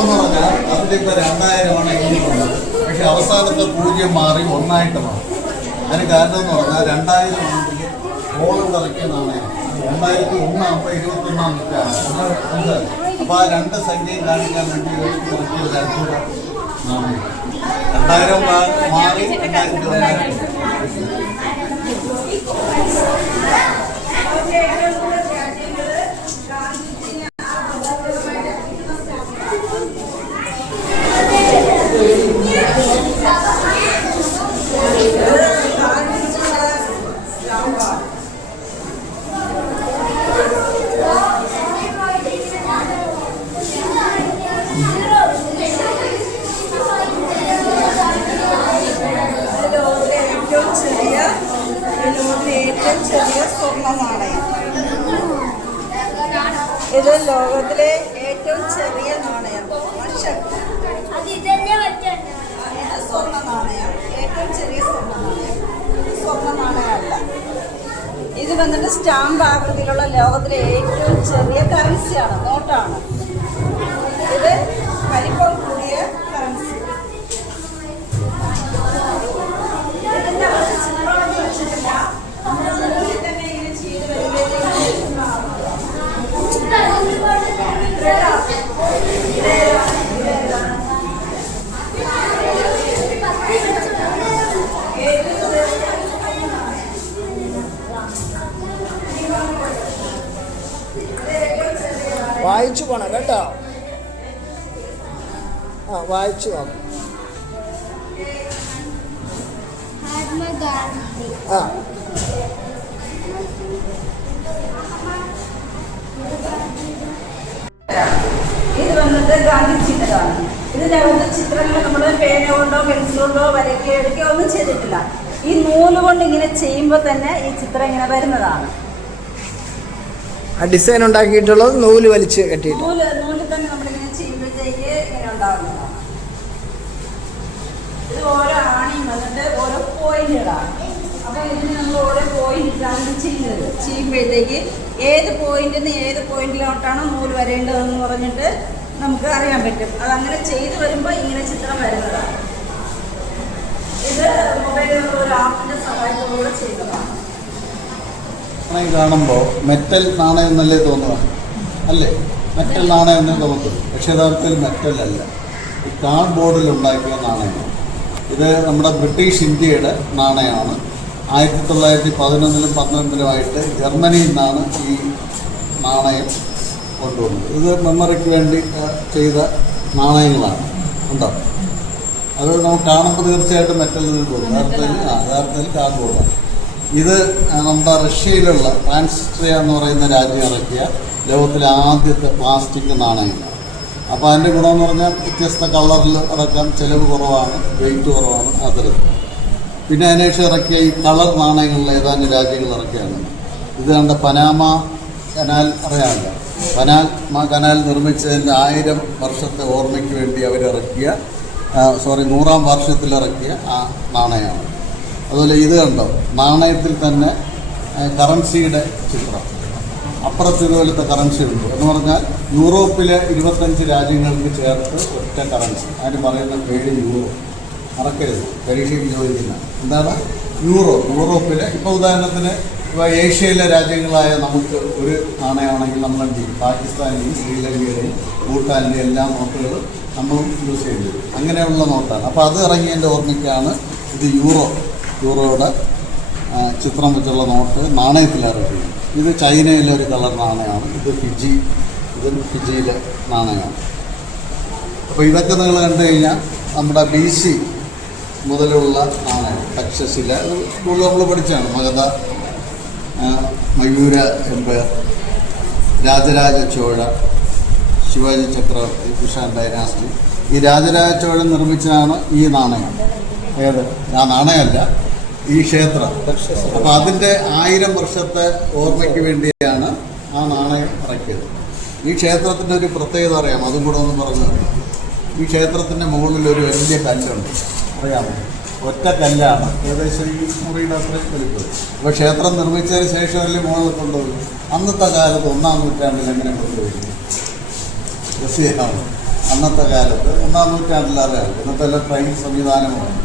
സംഭവം എന്ന് പറഞ്ഞാൽ അതിലിപ്പോൾ 2000 എണ്ണിക്കുന്നത്. പക്ഷെ അവസാനത്തെ 0 മാറി 1 മാറും. അതിന് കാരണം എന്ന് പറഞ്ഞാൽ 2000 ആണെങ്കിൽ ഗോൾഡ് ഇറക്കിയ നാണയം 2001 ആകുമ്പോൾ 21-ാം നൂറ്റാണ്ട്. അപ്പോൾ ആ 2 സംഖ്യയും കാണിക്കാൻ വേണ്ടി ഇറക്കിയ 2 നാണയം 2000 മാറി 2001. ചെറിയ സ്വർണ്ണ നാണയം. ഇത് ലോകത്തിലെ ഏറ്റവും ചെറിയ നാണയം. സ്വർണ്ണ നാണയം, ഏറ്റവും ചെറിയ സ്വർണ്ണ നാണയം. സ്വർണ്ണ നാണയമല്ല, ഇത് വന്നിട്ട് സ്റ്റാമ്പ് ആകൃതിയിലുള്ള ലോകത്തിലെ ഏറ്റവും ചെറിയ കറൻസിയാണ്, നോട്ടാണ്. ഇത് വലിപ്പം കൂടിയ കറൻസി. ഇതിന്റെ ചിത്രമൊന്നും വെച്ചിട്ടില്ല. വായിച്ചു പോണം കേട്ടോ. വായിച്ചു പോണം. ഇത് വന്നിട്ട് ഗാന്ധി ചിത്രമാണ്. ഇതിനകത്ത് ചിത്രങ്ങൾ നമ്മൾ പേന കൊണ്ടോ പെൻസിൽ കൊണ്ടോ വരയ്ക്കുകയോ എടുക്കുകയോ ഒന്നും ചെയ്തിട്ടില്ല. ഈ നൂല് കൊണ്ട് ഇങ്ങനെ ചെയ്യുമ്പോൾ തന്നെ ഈ ചിത്രം ഇങ്ങനെ വരുന്നതാണ്. ആ ഡിസൈൻ ഉണ്ടാക്കിയിട്ടുള്ളത് നൂല് വലിച്ച് കെട്ടിയിട്ട് നൂല് തന്നെ നമ്മളിങ്ങനെ ചെയ്യുമ്പോഴത്തേക്ക് ഇങ്ങനെ ഉണ്ടാകുന്നതാണ്. ഇത് ഓരോ ആണിയും വന്നിട്ട് ഓരോ പോയിന്റുകളാണ്. അപ്പോൾ ഇതിന് നമ്മൾ ഓരോ പോയിന്റ് ഇട്ടാണ് ചെയ്യുമ്പോഴത്തേക്ക് ഏത് പോയിന്റിൽ നിന്ന് ഏത് പോയിന്റിലോട്ടാണോ നൂല് വരേണ്ടതെന്ന് പറഞ്ഞിട്ട് നമുക്ക് അറിയാൻ പറ്റും. അതങ്ങനെ ചെയ്ത് വരുമ്പോൾ ഇങ്ങനെ ചിത്രം വരുന്നതാണ്. ഇത് മൊബൈലിലുള്ള ഒരു ആപ്പിൻ്റെ സഹായത്തോടെ ചെയ്തതാണ്. കാണുമ്പോൾ മെറ്റൽ നാണയം എന്നല്ലേ തോന്നുക, അല്ലേ? മെറ്റൽ നാണയം എന്നേ തോന്നുന്നു. പക്ഷേ യഥാർത്ഥത്തിൽ മെറ്റലല്ല, ഈ കാർഡ് ബോർഡിൽ ഉണ്ടാക്കിയ നാണയമാണ്. ഇത് നമ്മുടെ ബ്രിട്ടീഷ് ഇന്ത്യയുടെ നാണയമാണ്. 1911-ലും 12-ലുമായിട്ട് ജർമ്മനിയിൽ നിന്നാണ് ഈ നാണയം കൊണ്ടുവന്നത്. ഇത് മെമ്മറിക്ക് വേണ്ടി ചെയ്ത നാണയങ്ങളാണ്. ഉണ്ടോ? അത് നമുക്ക് കാണുമ്പോൾ തീർച്ചയായിട്ടും മെറ്റലിൽ തോന്നും. യഥാർത്ഥത്തിൽ കാർഡ് ബോർഡാണ്. ഇത് നമ്മുടെ റഷ്യയിലുള്ള ട്രാൻസ്ട്രിയ എന്ന് പറയുന്ന രാജ്യം ഇറക്കിയ ലോകത്തിലെ ആദ്യത്തെ പ്ലാസ്റ്റിക് നാണയങ്ങളാണ്. അപ്പോൾ അതിൻ്റെ ഗുണമെന്ന് പറഞ്ഞാൽ വ്യത്യസ്ത കളറിൽ ഇറക്കാൻ ചിലവ് കുറവാണ്, വെയിറ്റ് കുറവാണ്, അത്തരത്തിൽ. പിന്നെ അതിനുശേഷം ഇറക്കിയ ഈ കളർ നാണയങ്ങളിൽ ഏതാനും രാജ്യങ്ങൾ ഇറക്കിയാണ്. ഇത് കണ്ട പനാമ കനാൽ അറിയാമല്ല, പനാമ കനാൽ നിർമ്മിച്ചതിൻ്റെ 1000 വർഷത്തെ ഓർമ്മയ്ക്ക് വേണ്ടി അവരിറക്കിയ 100-ാം വാർഷികത്തിലിറക്കിയ ആ നാണയമാണ്. അതുപോലെ ഇത് കണ്ടോ, നാണയത്തിൽ തന്നെ കറൻസിയുടെ ചിത്രം. അപ്പുറത്ത് ഇതുപോലത്തെ കറൻസി ഉണ്ട്. എന്ന് പറഞ്ഞാൽ യൂറോപ്പിലെ 25 രാജ്യങ്ങൾക്ക് ചേർത്ത് ഒറ്റ കറൻസി. അതിന് പറയുന്ന പേര് യൂറോ. മറക്കരുത്, പരീക്ഷയ്ക്ക് ചോദിക്കുന്ന എന്താണ് യൂറോ. യൂറോപ്പിലെ ഇപ്പോൾ ഉദാഹരണത്തിന് ഇപ്പോൾ ഏഷ്യയിലെ രാജ്യങ്ങളായ നമുക്ക് ഒരു നാണയമാണെങ്കിൽ നമ്മൾ എന്ത് ചെയ്യും? പാകിസ്ഥാനിലെയും ശ്രീലങ്കയുടെയും ഭൂട്ടാനിലെയും എല്ലാ നോട്ടുകളും നമ്മളും യൂസ് ചെയ്തു. അങ്ങനെയുള്ള നോട്ടാണ്. അപ്പോൾ അത് ഇറങ്ങിയതിൻ്റെ ഓർമ്മയ്ക്കാണ് ഇത് യൂറോയുടെ ചിത്രം വെച്ചുള്ള നോട്ട് നാണയത്തിലിറക്കി. ഇത് ചൈനയിലെ ഒരു കളർ നാണയമാണ്. ഇത് ഫിജിയിലെ നാണയമാണ്. അപ്പോൾ ഇതൊക്കെ നിങ്ങൾ കണ്ടു കഴിഞ്ഞാൽ നമ്മുടെ BC മുതലുള്ള നാണയം. തക്ഷശില സ്കൂളിൽ നമ്മൾ പഠിച്ചാണ്. മഗധ, മയൂര എംപയർ, രാജരാജ ചോഴ, ശിവാജി ചക്രവർത്തി, കുഷാൻ ഡൈനാസ്റ്റി. ഈ രാജരാജ ചോഴൻ നിർമ്മിച്ചതാണ് ഈ നാണയം. ഏത്? ആ നാണയമല്ല, ഈ ക്ഷേത്രം. അപ്പോൾ അതിൻ്റെ 1000 വർഷത്തെ ഓർമ്മയ്ക്ക് വേണ്ടിയാണ് ആ നാണയം ഇറക്കിയത്. ഈ ക്ഷേത്രത്തിൻ്റെ ഒരു പ്രത്യേകത അറിയാം, അതും കൂടെ ഒന്ന് പറഞ്ഞു. ഈ ക്ഷേത്രത്തിൻ്റെ മുകളിൽ ഒരു വലിയ കല്ലുണ്ട്, അറിയാമോ? ഒറ്റ കല്ലാണ്, ഏകദേശം ഈ മുറിയുടെ അത്രയും വലിപ്പം. അപ്പോൾ ക്ഷേത്രം നിർമ്മിച്ചതിന് ശേഷമല്ലേ മുകളിൽ കൊണ്ടുപോയി. അന്നത്തെ കാലത്ത് 1-ാം നൂറ്റാണ്ടിൽ എങ്ങനെ കൊണ്ടുപോയി? ചെയ്യാമോ? അന്നത്തെ കാലത്ത് 1-ാം നൂറ്റാണ്ടിലാണ് ഇന്നത്തെ ട്രെയിൻ സംവിധാനമുണ്ട്.